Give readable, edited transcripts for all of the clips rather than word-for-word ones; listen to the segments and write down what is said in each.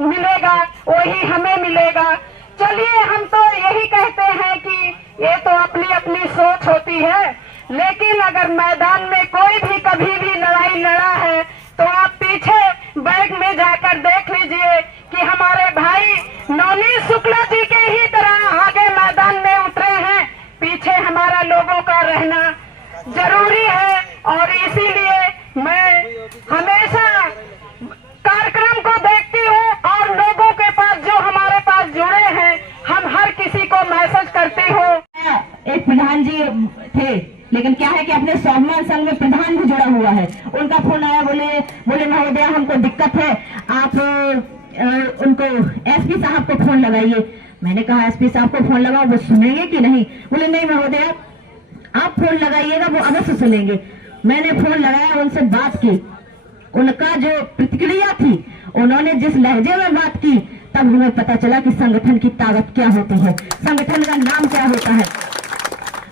मिलेगा वही हमें मिलेगा। चलिए, हम तो यही कहते हैं कि ये तो अपनी अपनी सोच होती है, लेकिन अगर मैदान में कोई भी कभी भी लड़ाई लड़ा है तो आप पीछे बैग में जाकर देख लीजिए कि हमारे भाई नवनीत शुक्ला जी के ही तरह आगे मैदान में उतरे हैं। पीछे हमारा लोगों का रहना जरूरी है और इसीलिए मैं हमेशा कार्यक्रम को देखती हूँ और लोगों के पास जो हमारे पास जुड़े हैं हम हर किसी को मैसेज करती हूँ। एक प्रधान जी थे, लेकिन क्या है कि अपने स्वाभिमान संघ में प्रधान भी जुड़ा हुआ है। उनका फोन आया, बोले महोदय हमको दिक्कत है, आप उनको एसपी साहब को फोन लगाइए। मैंने कहा एसपी साहब को फोन लगाओ, वो सुनेंगे कि नहीं? बोले नहीं महोदय आप फोन लगाइएगा, वो अवश्य सुनेंगे। मैंने फोन लगाया, उनसे बात की। उनका जो प्रतिक्रिया थी, उन्होंने जिस लहजे में बात की, तब हमें पता चला कि संगठन की ताकत क्या होती है, संगठन का नाम क्या होता है।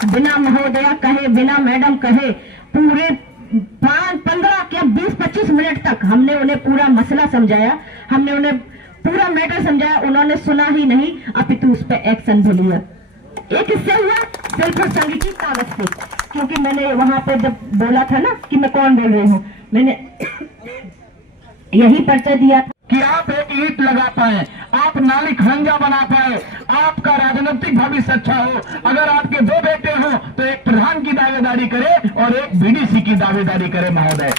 बिना महोदया कहे, बिना मैडम कहे, पूरे 15 या 20-25 मिनट तक हमने उन्हें पूरा मसला समझाया, हमने उन्हें पूरा मैटर समझाया। उन्होंने सुना ही नहीं, अपितु उस पर एक्शन भी लिया। एक इससे हुआ सिर्फ संघ की ताकत से, क्योंकि मैंने वहां पे जब बोला था ना कि मैं कौन बोल रही हूँ, मैंने यही परिचय दिया था कि आप एक ईंट लगा पाए, आप नाली खंजा बना पाए, आपका राजनीतिक भविष्य अच्छा हो। अगर आपके 2 बेटे हो तो एक प्रधान की दावेदारी करे और एक बीडीसी की दावेदारी करे। महोदय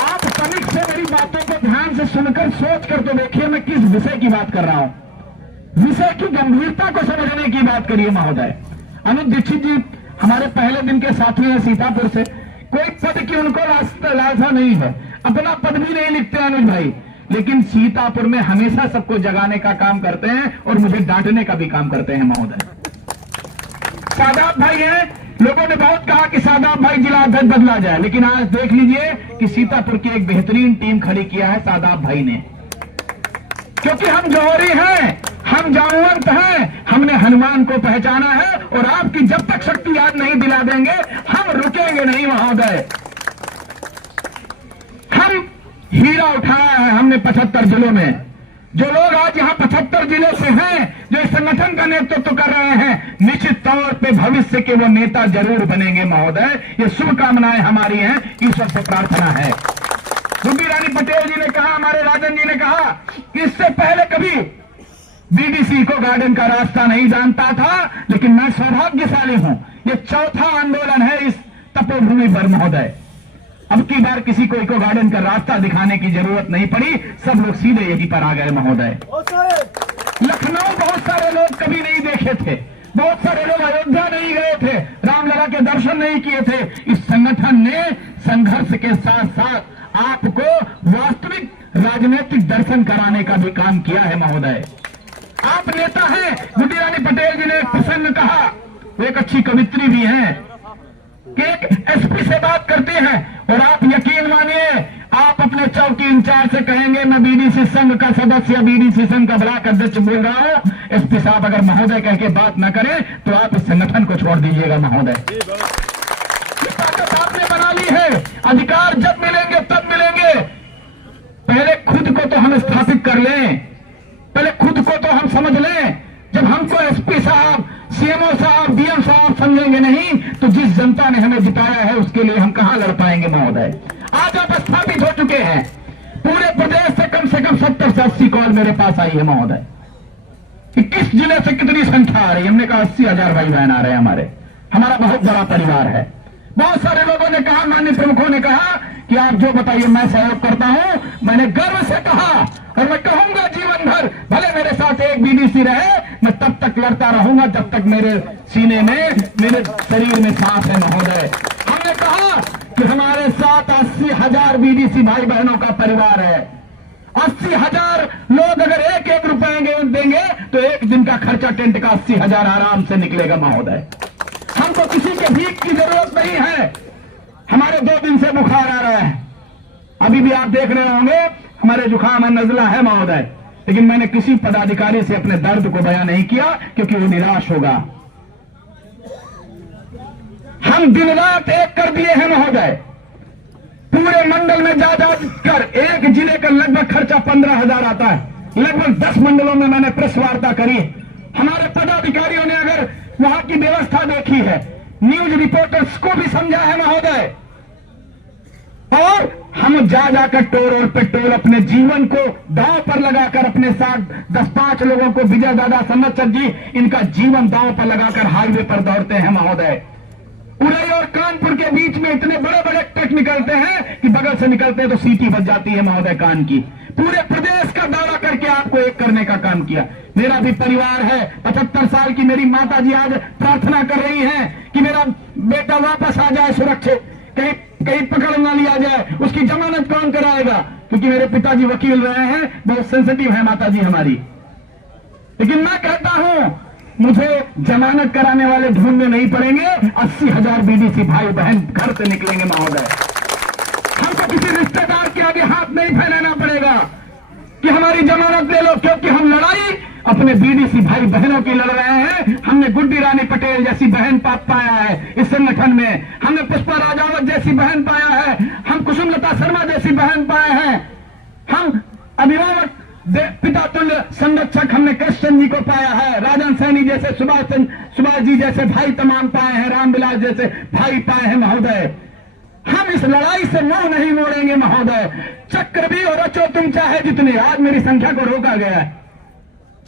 आप समीक से मेरी बातों को ध्यान से सुनकर सोच कर तो देखिए मैं किस विषय की बात कर रहा हूं। विषय की गंभीरता को समझने की बात करिए। महोदय अनुज दीक्षित जी हमारे पहले दिन के साथी हैं सीतापुर से। कोई पद की उनको लालसा नहीं है, अपना पद भी नहीं लिखते अनुज भाई, लेकिन सीतापुर में हमेशा सबको जगाने का काम करते हैं और मुझे डांटने का भी काम करते हैं। महोदय सादाब भाई हैं, लोगों ने बहुत कहा कि सादाब भाई जिला अध्यक्ष बदला जाए, लेकिन आज देख लीजिए कि सीतापुर की एक बेहतरीन टीम खड़ी किया है सादाब भाई ने, क्योंकि हम जौहरी हैं, हम जामवंत हैं, हमने हनुमान को पहचाना है और आपकी जब तक शक्ति याद नहीं दिला देंगे हम रुकेंगे नहीं। महोदय हम हीरा उठाया है हमने 75 जिलों में। जो लोग आज यहाँ 75 जिलों से हैं, जो इस संगठन का नेतृत्व कर रहे हैं, निश्चित तौर पे भविष्य के वो नेता जरूर बनेंगे। महोदय ये शुभकामनाएं हमारी हैं, ईश्वर से प्रार्थना है। रुबी रानी पटेल जी ने कहा, हमारे राजन जी ने कहा कि इससे पहले कभी बीडीसी को गार्डन का रास्ता नहीं जानता था, लेकिन मैं सौभाग्यशाली हूं, ये 4था आंदोलन है इस तपोभूमि पर। महोदय अब की बार किसी को इको गार्डन का रास्ता दिखाने की जरूरत नहीं पड़ी, सब लोग सीधे यहीं पर आ गए। महोदय लखनऊ बहुत सारे लोग कभी नहीं देखे थे, बहुत सारे लोग अयोध्या नहीं गए थे, रामलला के दर्शन नहीं किए थे। इस संगठन ने संघर्ष के साथ साथ आपको वास्तविक राजनीतिक दर्शन कराने का भी काम किया है। महोदय आप नेता हैं। गुड्डी रानी पटेल जी ने एक प्रसंग कहा, वो एक अच्छी कवित्री भी हैं, कि एक एसपी से बात करते हैं और आप यकीन मानिए आप अपने चौकी इंचार्ज से कहेंगे मैं बीडीसी संघ का सदस्य, बीडीसी संघ का ब्लॉक अध्यक्ष बोल रहा हूं, एसपी साहब अगर महोदय कह के बात न करें तो आप इस संगठन को छोड़ दीजिएगा। महोदय ये ताकत आपने बना ली है, अधिकार जब मिलेंगे तब मिलेंगे। पहले खुद को तो हम स्थापित कर लें, पहले खुद को तो हम समझ लें। जब हमको एसपी साहब, सीएमओ साहब, डीएम साहब समझेंगे नहीं तो जिस जनता ने हमें जिताया है उसके लिए हम कहां लड़ पाएंगे। महोदय आज आप स्थापित हो चुके हैं, पूरे प्रदेश से कम 70 से 80 कॉल मेरे पास आई है। महोदय कि किस जिले से कितनी संख्या आ रही है, हमने कहा 80,000 भाई बहन आ रहे हैं हमारा बहुत बड़ा परिवार है। बहुत सारे लोगों ने कहा, माननीय प्रमुखों ने कहा कि आप जो बताइए मैं सहयोग करता हूं। मैंने गर्व से कहा और मैं कहूंगा जीवन भर, भले मेरे साथ एक बीडीसी रहे, मैं तब तक लड़ता रहूंगा जब तक मेरे सीने में, मेरे शरीर में सांस है। महोदय हमने कहा कि हमारे साथ 80,000 बीडीसी भाई बहनों का परिवार है। 80,000 लोग अगर एक रुपए देंगे तो एक दिन का खर्चा टेंट का 80,000 आराम से निकलेगा। महोदय हमको किसी के भीख की जरूरत नहीं है। हमारे 2 दिन से बुखार आ रहा है, अभी भी आप देख रहे होंगे हमारे जुकाम है, नजला है। महोदय लेकिन मैंने किसी पदाधिकारी से अपने दर्द को बयां नहीं किया क्योंकि वो निराश होगा। हम दिन रात एक कर दिए हैं। महोदय पूरे मंडल में जा कर एक जिले का लगभग खर्चा 15,000 आता है। लगभग 10 मंडलों में मैंने प्रेस वार्ता करी। हमारे पदाधिकारियों ने अगर वहां की व्यवस्था देखी है, न्यूज रिपोर्टर्स को भी समझा है महोदय, और हम जाकर टोल और पेट्रोल अपने जीवन को दांव पर लगाकर अपने साथ 10-5 लोगों को, विजय दादा संवत्सर जी, इनका जीवन दांव पर लगाकर हाईवे पर दौड़ते हैं महोदय। उरई और कानपुर के बीच में इतने बड़े बड़े ट्रक निकलते हैं कि बगल से निकलते हैं तो सीटी बज जाती है महोदय कान की। पूरे प्रदेश का दौरा करके आपको एक करने का काम किया। मेरा भी परिवार है, 75 साल की मेरी माता जी आज प्रार्थना कर रही हैं कि मेरा बेटा वापस आ जाए सुरक्षित, कहीं पकड़ ना लिया जाए। उसकी जमानत कौन कराएगा? क्योंकि मेरे पिताजी वकील रहे हैं, बहुत सेंसिटिव है माता जी हमारी। लेकिन मैं कहता हूं, मुझे जमानत कराने वाले ढूंढने नहीं पड़ेंगे। 80,000 बीडीसी भाई बहन घर से निकलेंगे महोदय। हमको किसी रिश्तेदार के आगे हाथ नहीं फैलाना पड़ेगा कि हमारी जमानत ले लो, क्योंकि हम लड़ाई अपने बीडीसी भाई बहनों की लड़ रहे हैं। हमने गुड्डी रानी पटेल जैसी बहन पाया है इस संगठन में, हमने पुष्पा राजावत जैसी बहन पाया है, हम कुसुमलता शर्मा जैसी बहन पाए हैं, हम अभिभावक पिता तुल्य संरक्षक हमने कृष्ण जी को पाया है, राजन सैनी जैसे सुभाष जी जैसे भाई तमाम पाए हैं, रामविलास जैसे भाई पाए हैं महोदय। हम इस लड़ाई से मुंह नहीं मोड़ेंगे महोदय। चक्र भी और रचो तुम चाहे जितने। आज मेरी संख्या को रोका गया है,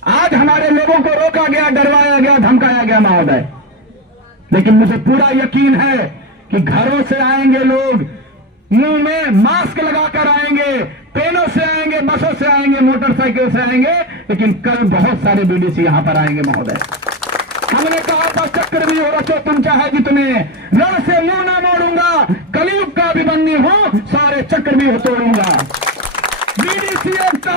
आज हमारे लोगों को रोका गया, डरवाया गया, धमकाया गया महोदय। लेकिन मुझे पूरा यकीन है कि घरों से आएंगे लोग, मुंह में मास्क लगाकर आएंगे, ट्रेनों से आएंगे, बसों से आएंगे, मोटरसाइकिल से आएंगे, लेकिन कल बहुत सारे बीडीसी यहां पर आएंगे महोदय। हमने कहा था चक्र भी हो रचो तुम चाहे जितने, रण से मुंह ना मोड़ूंगा, कलयुग का अभिमन्यु हो, सारे चक्र भी तोड़ूंगा। बीडीसी एकता